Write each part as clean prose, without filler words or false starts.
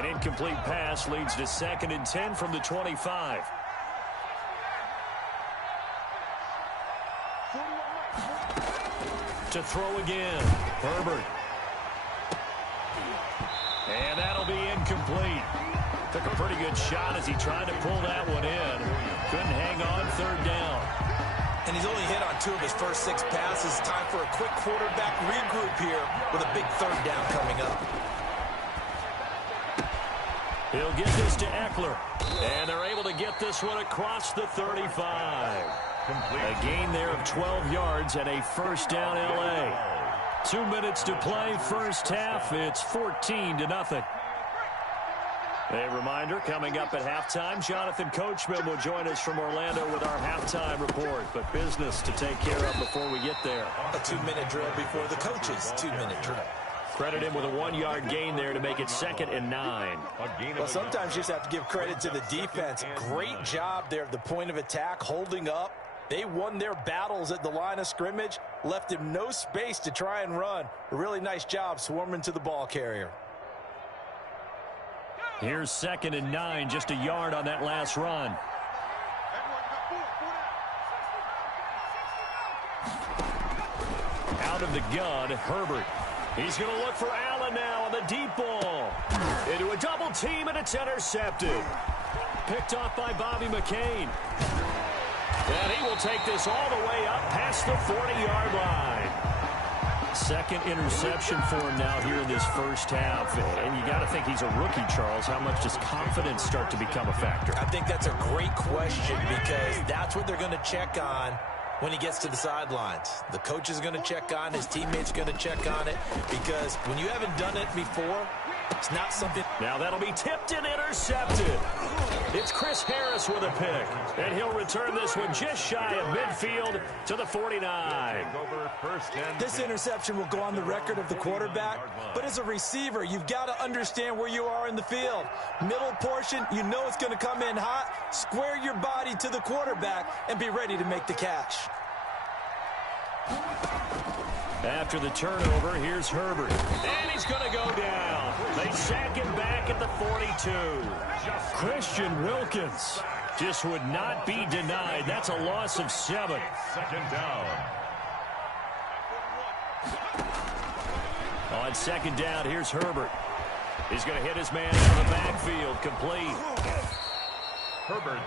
An incomplete pass leads to 2nd and 10 from the 25. To throw again, Herbert. And that'll be incomplete. Took a pretty good shot as he tried to pull that one in. Couldn't hang on 3rd down. And he's only hit on 2 of his first 6 passes. Time for a quick quarterback regroup here with a big 3rd down coming up. He'll get this to Eckler. And they're able to get this one across the 35. A gain there of 12 yards and a 1st down L.A. 2 minutes to play, first half. It's 14-0. A reminder, coming up at halftime, Jonathan Coachman will join us from Orlando with our halftime report. But business to take care of before we get there. A 2-minute drill before the coach's 2-minute drill. Credit him with a 1-yard gain there to make it 2nd and 9. Well, sometimes you just have to give credit to the defense. Great job there at the point of attack, holding up. They won their battles at the line of scrimmage, left him no space to try and run. A really nice job swarming to the ball carrier. Here's 2nd and 9, just a yard on that last run. Out of the gun, Herbert. He's going to look for Allen now on the deep ball. Into a double team, and it's intercepted. Picked off by Bobby McCain. And he will take this all the way up past the 40-yard line. 2nd interception for him now here in this first half. And you got to think he's a rookie, Charles. How much does confidence start to become a factor? I think that's a great question because that's what they're going to check on when he gets to the sidelines. The coach is going to check on, his teammates going to check on it, because when you haven't done it before, it's not something. Now that'll be tipped and intercepted. It's Chris Harris with a pick, and he'll return this one just shy of midfield to the 49. This interception will go on the record of the quarterback, but as a receiver, you've got to understand where you are in the field. Middle portion, you know it's going to come in hot. Square your body to the quarterback and be ready to make the catch. After the turnover, here's Herbert. And he's going to go down. They sack him back at the 42. Christian Wilkins just would not be denied. That's a loss of 7. 2nd down. On 2nd down, here's Herbert. He's going to hit his man out of the backfield. Complete.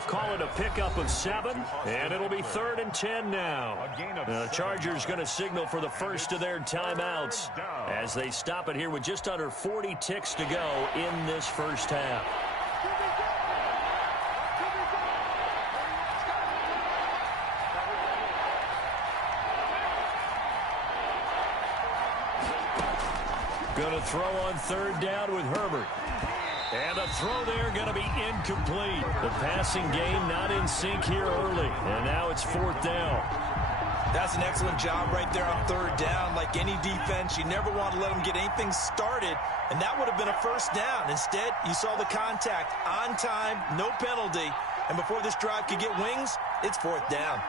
Call it a pickup of 7, and it'll be 3rd and 10 now. The Chargers going to signal for the first of their timeouts as they stop it here with just under 40 ticks to go in this first half. Going to throw on 3rd down with Herbert. And the throw there going to be incomplete. The passing game not in sync here early. And now it's 4th down. That's an excellent job right there on 3rd down. Like any defense, you never want to let them get anything started. And that would have been a 1st down. Instead, you saw the contact on time, no penalty. And before this drive could get wings, it's 4th down.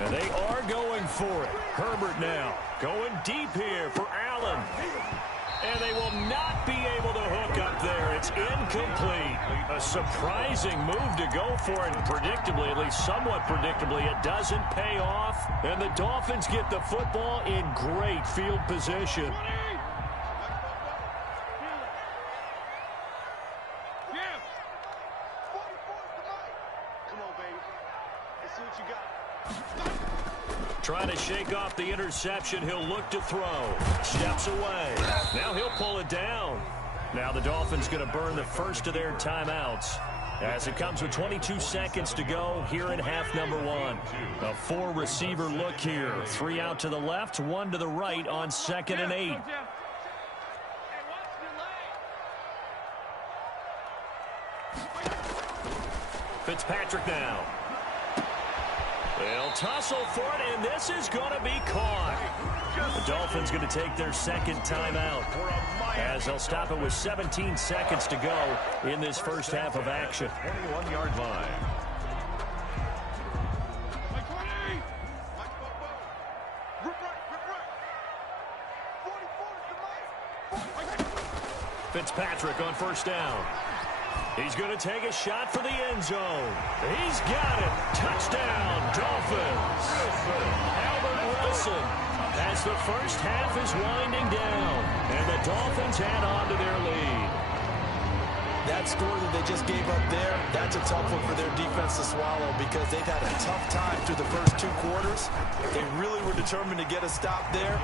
And they are going for it. Herbert now going deep here for Allen. And they will not be able to hook up there. It's incomplete. A surprising move to go for it. And predictably, at least somewhat predictably, it doesn't pay off. And the Dolphins get the football in great field position. Trying to shake off the interception. He'll look to throw. Steps away. Now he'll pull it down. Now the Dolphins going to burn the first of their timeouts as it comes with 22 seconds to go here in half number 1. A 4-receiver look here. 3 out to the left, 1 to the right on 2nd and 8. Fitzpatrick now. They'll tussle for it, and this is going to be caught. The Dolphins going to take their 2nd timeout as they'll stop it with 17 seconds to go in this first half of action. 21-yard line. Fitzpatrick on first down. He's going to take a shot for the end zone. He's got it. Touchdown, Dolphins. Albert Wilson, as the first half is winding down, and the Dolphins add on to their lead. That score that they just gave up there, that's a tough one for their defense to swallow because they've had a tough time through the first 2 quarters. They really were determined to get a stop there,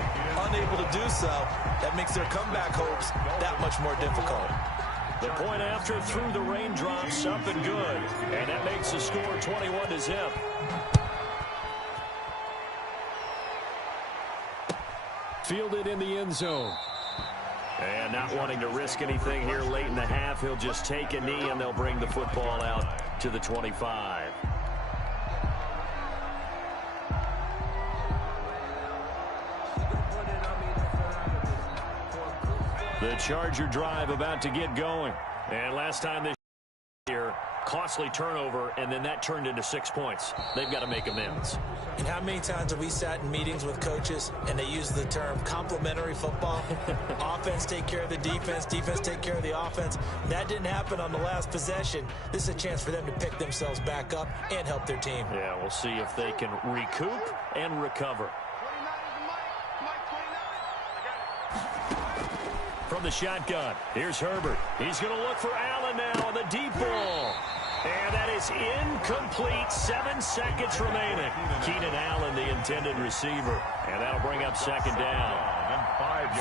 unable to do so. That makes their comeback hopes that much more difficult. The point after through the raindrops, up and good. And that makes the score 21-0. Fielded in the end zone. And not wanting to risk anything here late in the half, he'll just take a knee and they'll bring the football out to the 25. The Charger drive about to get going. And last time this year, costly turnover, and then that turned into 6 points. They've got to make amends. And how many times have we sat in meetings with coaches and they use the term complementary football? Offense take care of the defense, defense take care of the offense. That didn't happen on the last possession. This is a chance for them to pick themselves back up and help their team. Yeah, we'll see if they can recoup and recover. From the shotgun, here's Herbert. He's going to look for Allen now on the deep ball. And that is incomplete. 7 seconds remaining. Keenan Allen, the intended receiver. And that'll bring up second down.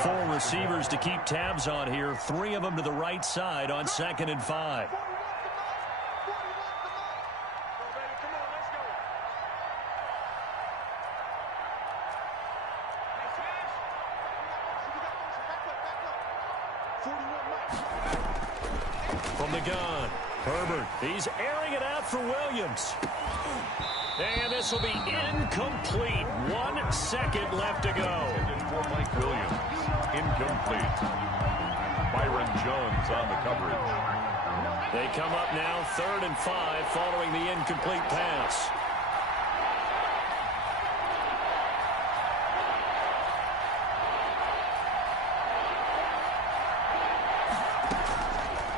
4 receivers to keep tabs on here. 3 of them to the right side on 2nd and 5. From the gun, Herbert, he's airing it out for Williams. And this will be incomplete. 1 second left to go. For Mike Williams, incomplete. Byron Jones on the coverage. They come up now 3rd and 5 following the incomplete pass.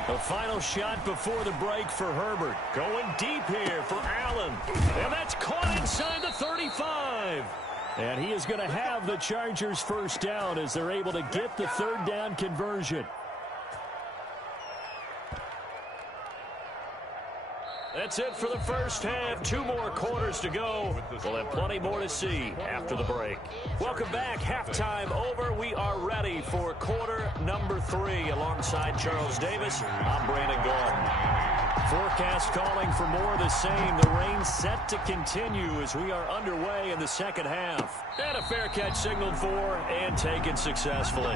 The final shot before the break for Herbert. Going deep here for Allen. And that's caught inside the 35. And he is going to have the Chargers first down as they're able to get the 3rd down conversion. That's it for the first half. 2 more quarters to go. We'll have plenty more to see after the break. Welcome back. Halftime over. We are ready for quarter number 3. Alongside Charles Davis, I'm Brandon Gordon. Forecast calling for more of the same. The rain set to continue as we are underway in the second half. And a fair catch signaled for and taken successfully.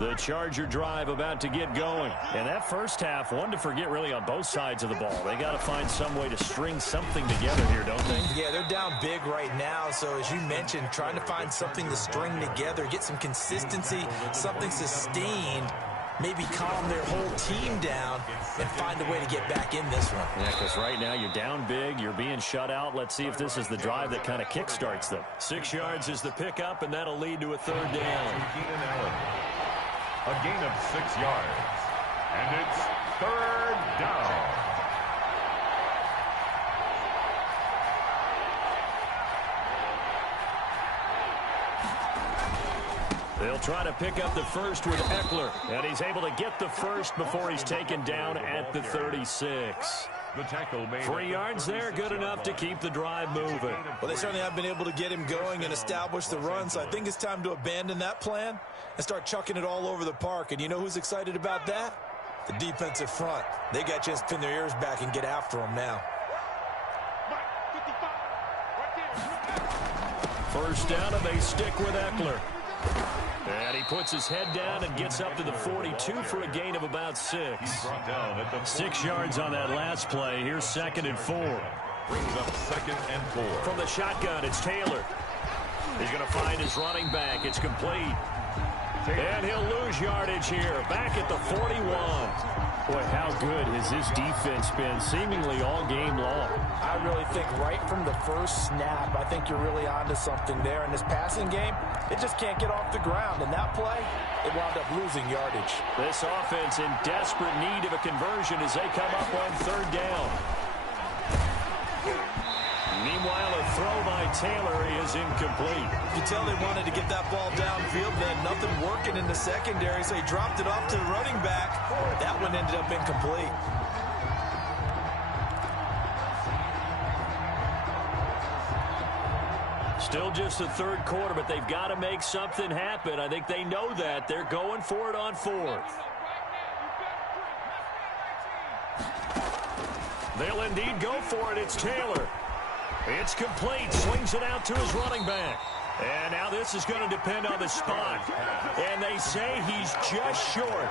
The Charger drive about to get going. And that first half, one to forget really on both sides of the ball. They got to find some way to string something together here, don't they? Yeah, they're down big right now. So as you mentioned, trying to find something to string together, get some consistency, something sustained, maybe calm their whole team down and find a way to get back in this one. Yeah, because right now you're down big, you're being shut out. Let's see if this is the drive that kind of kickstarts them. 6 yards is the pickup, and that'll lead to a 3rd down. Keenan Allen. A gain of 6 yards. And it's 3rd down. They'll try to pick up the first with Eckler, and he's able to get the first before he's taken down at the 36. The tackle made 3 yards there, good enough to keep the drive moving. Well, they certainly have been able to get him going and establish the run, so I think it's time to abandon that plan and start chucking it all over the park. And you know who's excited about that? The defensive front. They got to just pin their ears back and get after him now. First down, and they stick with Eckler. And he puts his head down and gets up to the 42 for a gain of about 6. 6 yards on that last play. Here's 2nd and 4. Brings up 2nd and 4. From the shotgun, it's Taylor. He's going to find his running back. It's complete. And he'll lose yardage here. Back at the 41. Boy, how good has his defense been seemingly all game long? I really think right from the first snap, I think you're really onto something there. In this passing game, it just can't get off the ground. And that play, it wound up losing yardage. This offense in desperate need of a conversion as they come up on 3rd down. Meanwhile, a throw by Taylor is incomplete. You can tell they wanted to get that ball downfield. They had nothing working in the secondary, so he dropped it off to the running back. That one ended up incomplete. Still just the 3rd quarter, but they've got to make something happen. I think they know that. They're going for it on 4th. They'll indeed go for it. It's Taylor. It's complete. Swings it out to his running back. And now this is going to depend on the spot. And they say he's just short.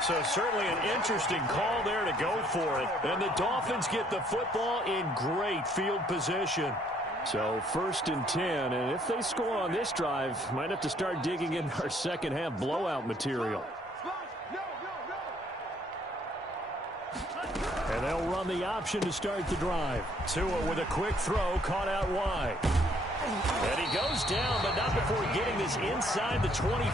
So certainly an interesting call there to go for it. And the Dolphins get the football in great field position. So 1st and 10. And if they score on this drive, might have to start digging in our second half blowout material. And they'll run the option to start the drive. Tua with a quick throw, caught out wide. And he goes down, but not before getting this inside the 25.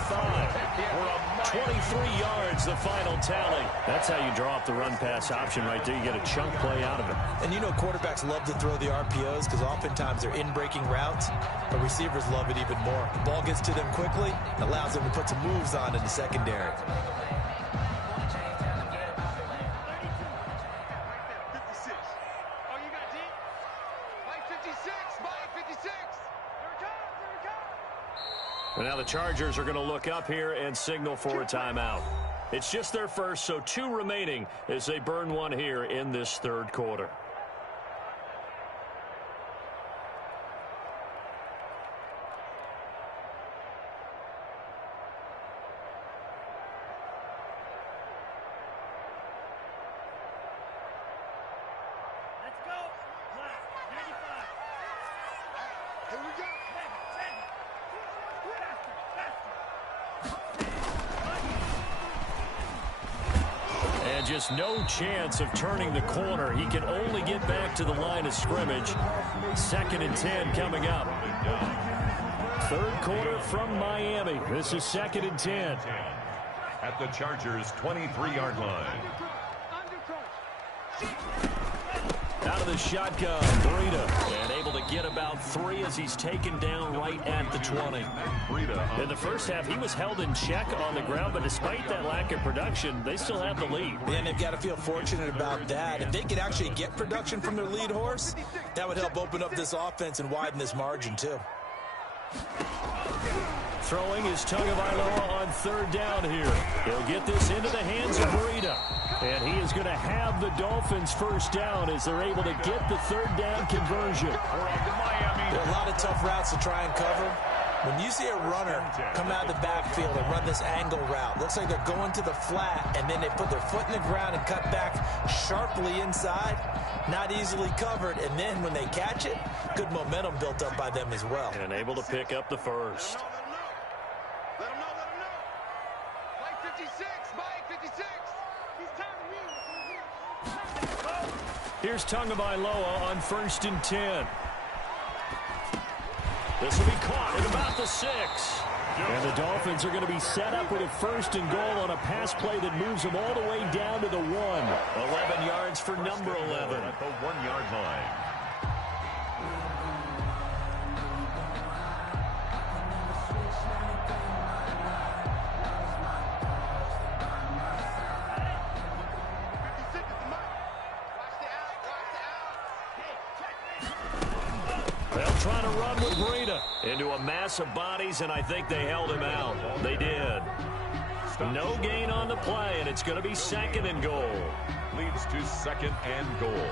23 yards, the final tally. That's how you draw up the run-pass option right there. You get a chunk play out of it. And you know quarterbacks love to throw the RPOs because oftentimes they're in-breaking routes, but receivers love it even more. The ball gets to them quickly, allows them to put some moves on in the secondary. And now the Chargers are going to look up here and signal for a timeout. It's just their first, so 2 remaining as they burn one here in this 3rd quarter. Just no chance of turning the corner. He can only get back to the line of scrimmage. 2nd and 10 coming up. 3rd quarter from Miami. This is 2nd and 10. At the Chargers' 23-yard line. Out of the shotgun, Breida. And able to get about 3 as he's taken down right at the 20. In the first half, he was held in check on the ground, but despite that lack of production, they still have the lead. And they've got to feel fortunate about that. If they could actually get production from their lead horse, that would help open up this offense and widen this margin, too. Throwing is Tagovailoa on 3rd down here. He'll get this into the hands of Breida. And he is going to have the Dolphins first down as they're able to get the 3rd down conversion. There are a lot of tough routes to try and cover. When you see a runner come out of the backfield and run this angle route, looks like they're going to the flat, and then they put their foot in the ground and cut back sharply inside, not easily covered. And then when they catch it, good momentum built up by them as well. And able to pick up the first. Let him know. Mike 56. Here's Tagovailoa on 1st and 10. This will be caught at about the 6. And the Dolphins are going to be set up with a 1st and goal on a pass play that moves them all the way down to the 1. 11 yards for number 11. At the 1-yard line. trying to run with Breida into a mass of bodies, and I think they held him out. They did. No gain on the play, and it's going to be 2nd and goal. Leads to 2nd and goal.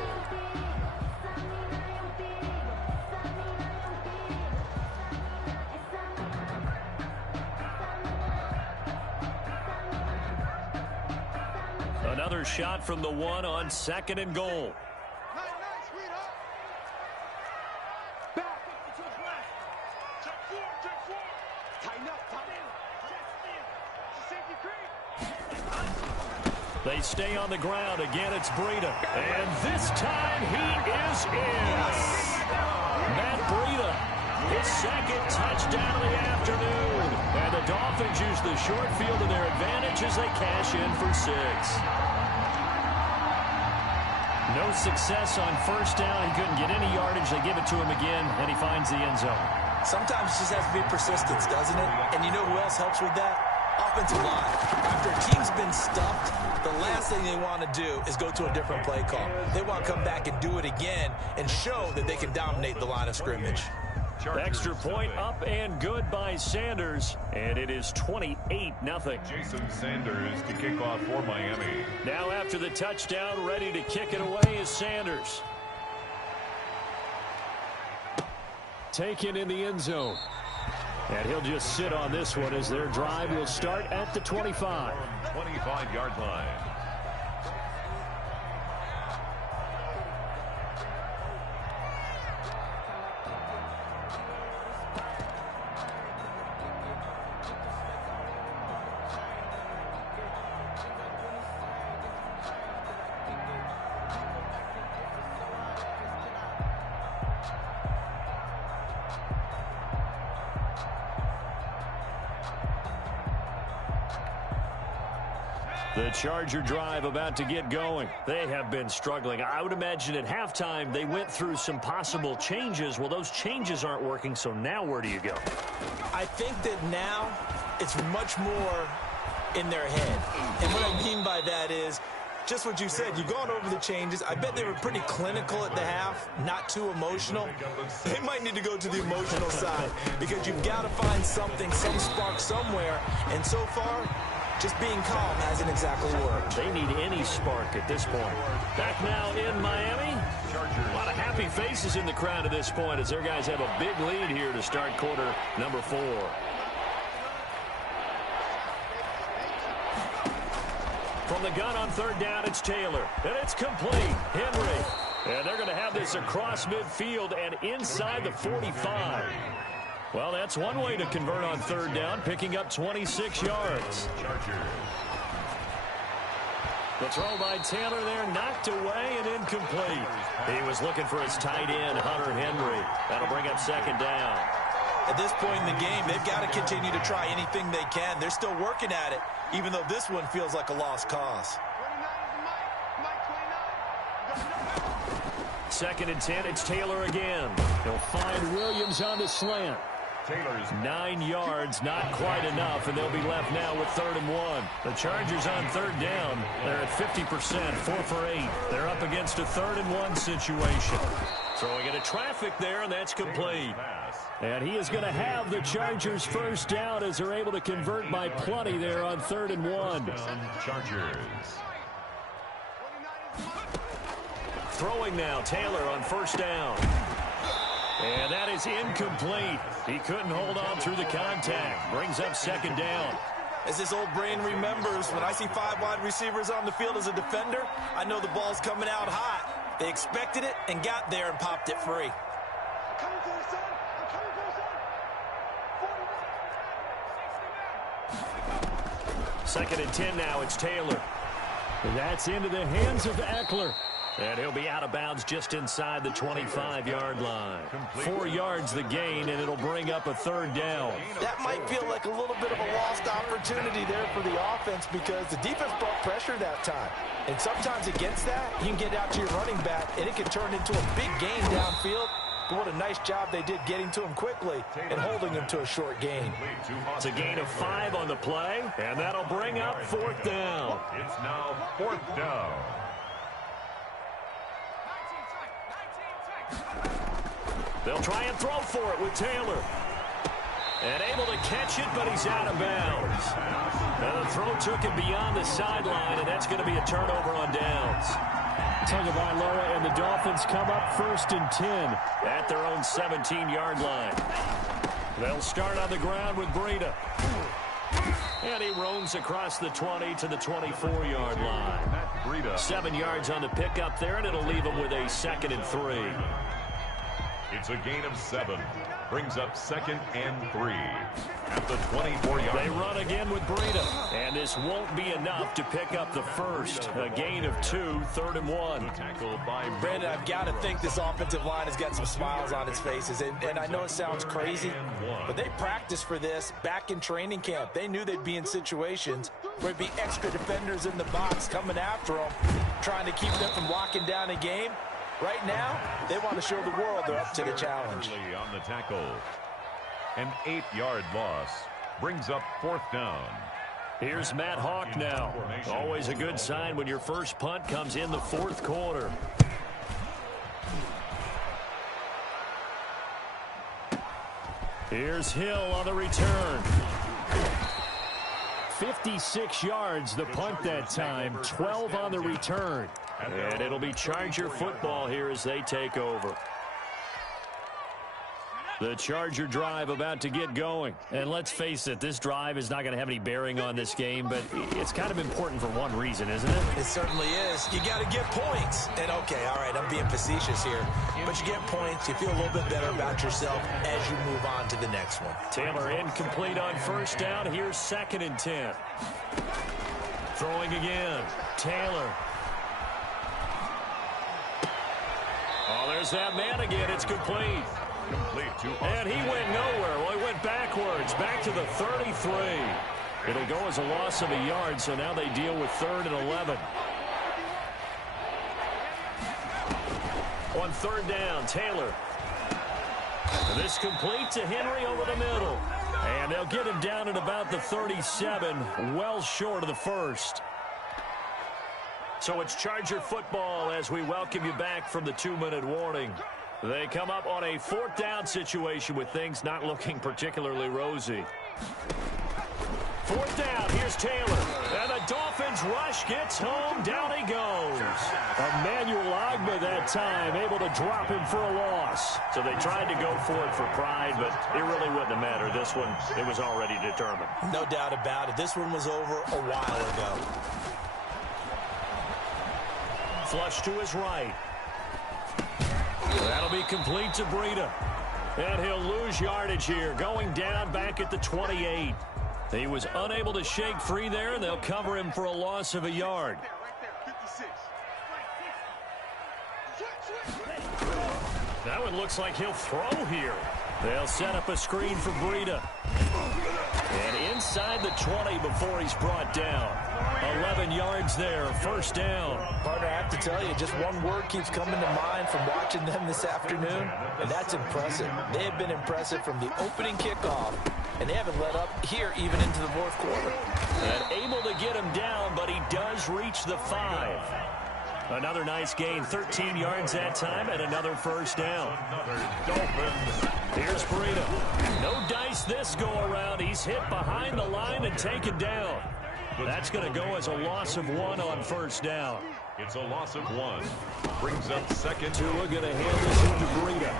Another shot from the one on 2nd and goal. Nice, sweetheart. Back. Check four. Tighten up. Safety creep. They stay on the ground. Again, it's Breida. And this time he is in. Matt Breida, his 2nd touchdown of the afternoon. And the Dolphins use the short field to their advantage as they cash in for 6. No success on 1st down. He couldn't get any yardage. They give it to him again, and he finds the end zone. Sometimes it just has to be persistence, doesn't it? And you know who else helps with that? Offensive line. After a team's been stuffed, the last thing they want to do is go to a different play call. They want to come back and do it again and show that they can dominate the line of scrimmage. Extra point up and good by Sanders, and it is 28-0. Jason Sanders to kick off for Miami. Now after the touchdown, ready to kick it away is Sanders. Taken in the end zone. And he'll just sit on this one as their drive will start at the 25. 25-yard line. The Charger drive about to get going. They have been struggling. I would imagine at halftime they went through some possible changes. Well, those changes aren't working, so now where do you go? I think that now it's much more in their head. And what I mean by that is just what you said. You've gone over the changes. I bet they were pretty clinical at the half, not too emotional. They might need to go to the emotional side because you've got to find something, some spark somewhere. And so far, just being calm hasn't exactly worked. They need any spark at this point. Back now in Miami. A lot of happy faces in the crowd at this point as their guys have a big lead here to start quarter number 4. From the gun on 3rd down, it's Taylor. And it's complete. Henry. And they're going to have this across midfield and inside the 45. Well, that's one way to convert on 3rd down, picking up 26 yards. The throw by Taylor there, knocked away and incomplete. He was looking for his tight end, Hunter Henry. That'll bring up 2nd down. At this point in the game, they've got to continue to try anything they can. They're still working at it, even though this one feels like a lost cause. 2nd and 10, it's Taylor again. He'll find Williams on the slant. Taylor's 9 yards, not quite enough, and they'll be left now with 3rd and 1. The Chargers on 3rd down. They're at 50%, 4 for 8. They're up against a 3rd and 1 situation. Throwing into traffic there, and that's complete. And he is going to have the Chargers 1st down as they're able to convert by plenty there on 3rd and 1. Chargers. Throwing now, Taylor on 1st down. And that is incomplete. He couldn't hold on through the contact. Brings up 2nd down. As this old brain remembers, when I see 5 wide receivers on the field as a defender, I know the ball's coming out hot. They expected it and got there and popped it free. I'm coming for the son. I'm coming for the son. 2nd and 10 now. It's Taylor. And that's into the hands of Eckler. And he'll be out of bounds just inside the 25-yard line. 4 yards the gain, and it'll bring up a 3rd down. That might feel like a little bit of a lost opportunity there for the offense because the defense brought pressure that time. And sometimes against that, you can get out to your running back, and it can turn into a big gain downfield. But what a nice job they did getting to him quickly and holding him to a short gain. It's a gain of 5 on the play, and that'll bring up 4th down. It's now 4th down. They'll try and throw for it with Taylor. And able to catch it, but he's out of bounds. Now the throw took him beyond the sideline, and that's going to be a turnover on downs. Tagovailoa and the Dolphins come up 1st and 10 at their own 17-yard line. They'll start on the ground with Breida. And he roams across the 20 to the 24-yard line. 7 yards on the pickup there, and it'll leave him with a 2nd and 3. It's a gain of 7. Brings up 2nd and 3 at the 24-yard line. They run again with Breida, and this won't be enough to pick up the first. A gain of 2, 3rd and 1. Tackled by Brandon, I've got to think this offensive line has got some smiles on its faces. And I know it sounds crazy, but they practiced for this back in training camp. They knew they'd be in situations where there'd be extra defenders in the box coming after them, trying to keep them from locking down a game. Right now, they want to show the world they're up to the challenge. On the tackle. An 8-yard loss brings up 4th down. Here's Matt Hawk now. Always a good sign when your first punt comes in the 4th quarter. Here's Hill on the return. 56 yards the punt that time, 12 on the return. And it'll be Charger football here as they take over. The Charger drive about to get going. And let's face it, this drive is not going to have any bearing on this game, but it's kind of important for one reason, isn't it? It certainly is. You got to get points. And, okay, all right, I'm being facetious here. But you get points, you feel a little bit better about yourself as you move on to the next one. Taylor incomplete on 1st down. Here's 2nd and 10. Throwing again. Taylor. Oh, there's that man again. It's complete. And he went nowhere. Well, he went backwards, back to the 33. It'll go as a loss of a yard, so now they deal with 3rd and 11. On 3rd down, Taylor. This complete to Henry over the middle. And they'll get him down at about the 37, well short of the first. So it's Charger football as we welcome you back from the 2-minute warning. They come up on a 4th down situation with things not looking particularly rosy. 4th down, here's Taylor. And the Dolphins rush gets home, down he goes. Emmanuel Ogbah that time, able to drop him for a loss. So they tried to go for it for pride, but it really wouldn't have mattered. This one, it was already determined. No doubt about it. This one was over a while ago. Flush to his right. That'll be complete to Breida. And he'll lose yardage here, going down back at the 28. He was unable to shake free there, and they'll cover him for a loss of a yard. That one looks like he'll throw here. They'll set up a screen for Breida. And inside the 20 before he's brought down. 11 yards there, 1st down. Partner, I have to tell you, just one word keeps coming to mind from watching them this afternoon, and that's impressive. They have been impressive from the opening kickoff, and they haven't let up here even into the 4th quarter. And able to get him down, but he does reach the 5. Another nice gain, 13 yards that time, and another 1st down. Here's Breida. No dice this go-around. He's hit behind the line and taken down. That's going to go as a loss of 1 on 1st down. It's a loss of 1. Brings up 2nd. Tua going to hand this into Breida.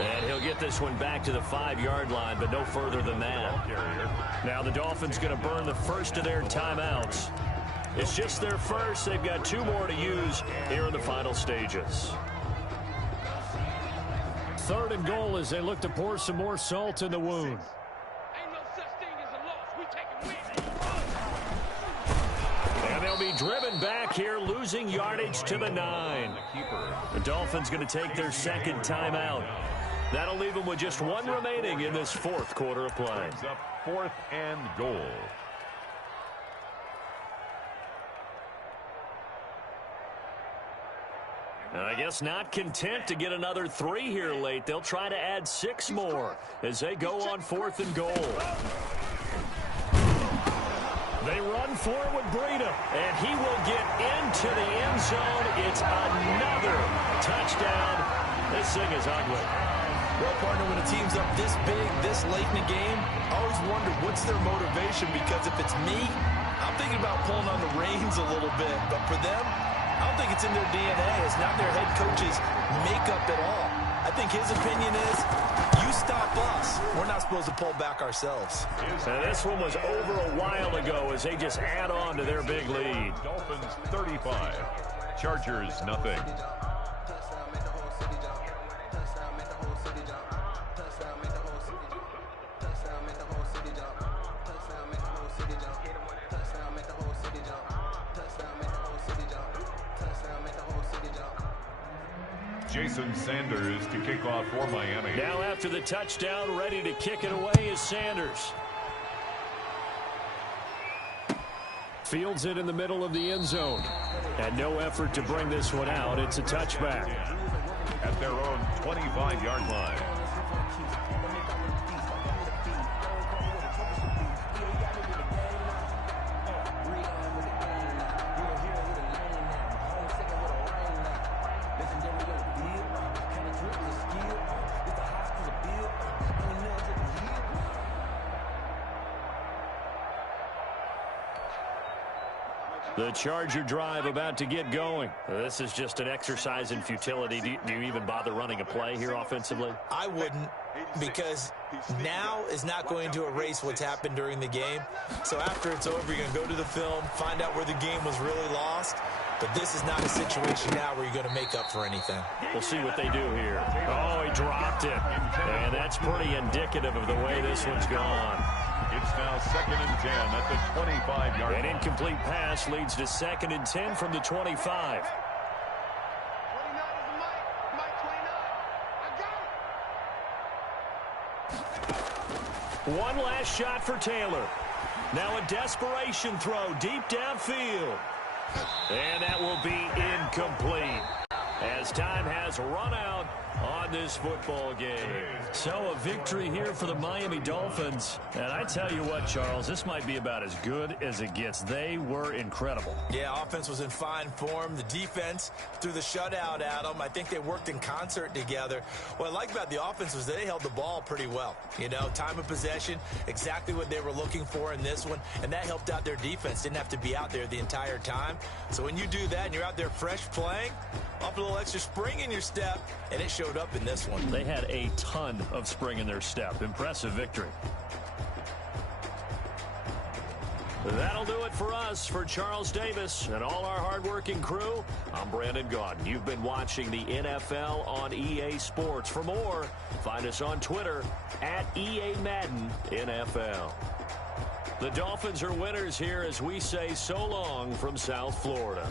And he'll get this one back to the 5-yard line, but no further than that. Now the Dolphins going to burn the first of their timeouts. It's just their first. They've got 2 more to use here in the final stages. 3rd and goal as they look to pour some more salt in the wound. And they'll be driven back here, losing yardage to the 9. The Dolphins going to take their 2nd timeout. That'll leave them with just 1 remaining in this 4th quarter of play. Up 4th and goal. I guess not content to get another 3 here late. They'll try to add 6 more as they go on 4th and goal. They run for it with Breida, and he will get into the end zone. It's another touchdown. This thing is ugly. Well, partner, when a team's up this big, this late in the game, I always wonder what's their motivation, because if it's me, I'm thinking about pulling on the reins a little bit. But for them, I don't think it's in their DNA. It's not their head coach's makeup at all. I think his opinion is, you stop us, we're not supposed to pull back ourselves. And this one was over a while ago as they just add on to their big lead. Dolphins 35, Chargers nothing. Jason Sanders to kick off for Miami. Now after the touchdown, ready to kick it away is Sanders. Fields it in the middle of the end zone. And no effort to bring this one out. It's a touchback. At their own 25-yard line. The Charger drive about to get going. This is just an exercise in futility. Do you even bother running a play here offensively? I wouldn't, because now is not going to erase what's happened during the game. So after it's over, you're going to go to the film, find out where the game was really lost. But this is not a situation now where you're going to make up for anything. We'll see what they do here. Oh, he dropped it. And that's pretty indicative of the way this one's gone. It's now 2nd and 10 at the 25-yard line. An incomplete pass leads to 2nd and 10 from the 25. 29 is Mike 29. I got it. One last shot for Taylor. Now a desperation throw deep downfield. And that will be incomplete as time has run out on this football game. So a victory here for the Miami Dolphins. And I tell you what, Charles, this might be about as good as it gets. They were incredible. Yeah, offense was in fine form. The defense threw the shutout at them. I think they worked in concert together. What I like about the offense was they held the ball pretty well. You know, time of possession, exactly what they were looking for in this one. And that helped out their defense. Didn't have to be out there the entire time. So when you do that and you're out there fresh playing, up a little extra spring in your step, and it showed up in this one. They had a ton of spring in their step. Impressive victory. That'll do it for us. For Charles Davis and all our hardworking crew, I'm Brandon Gaudin. You've been watching the NFL on EA Sports. For more, find us on Twitter at EA Madden NFL. The Dolphins are winners here as we say so long from South Florida.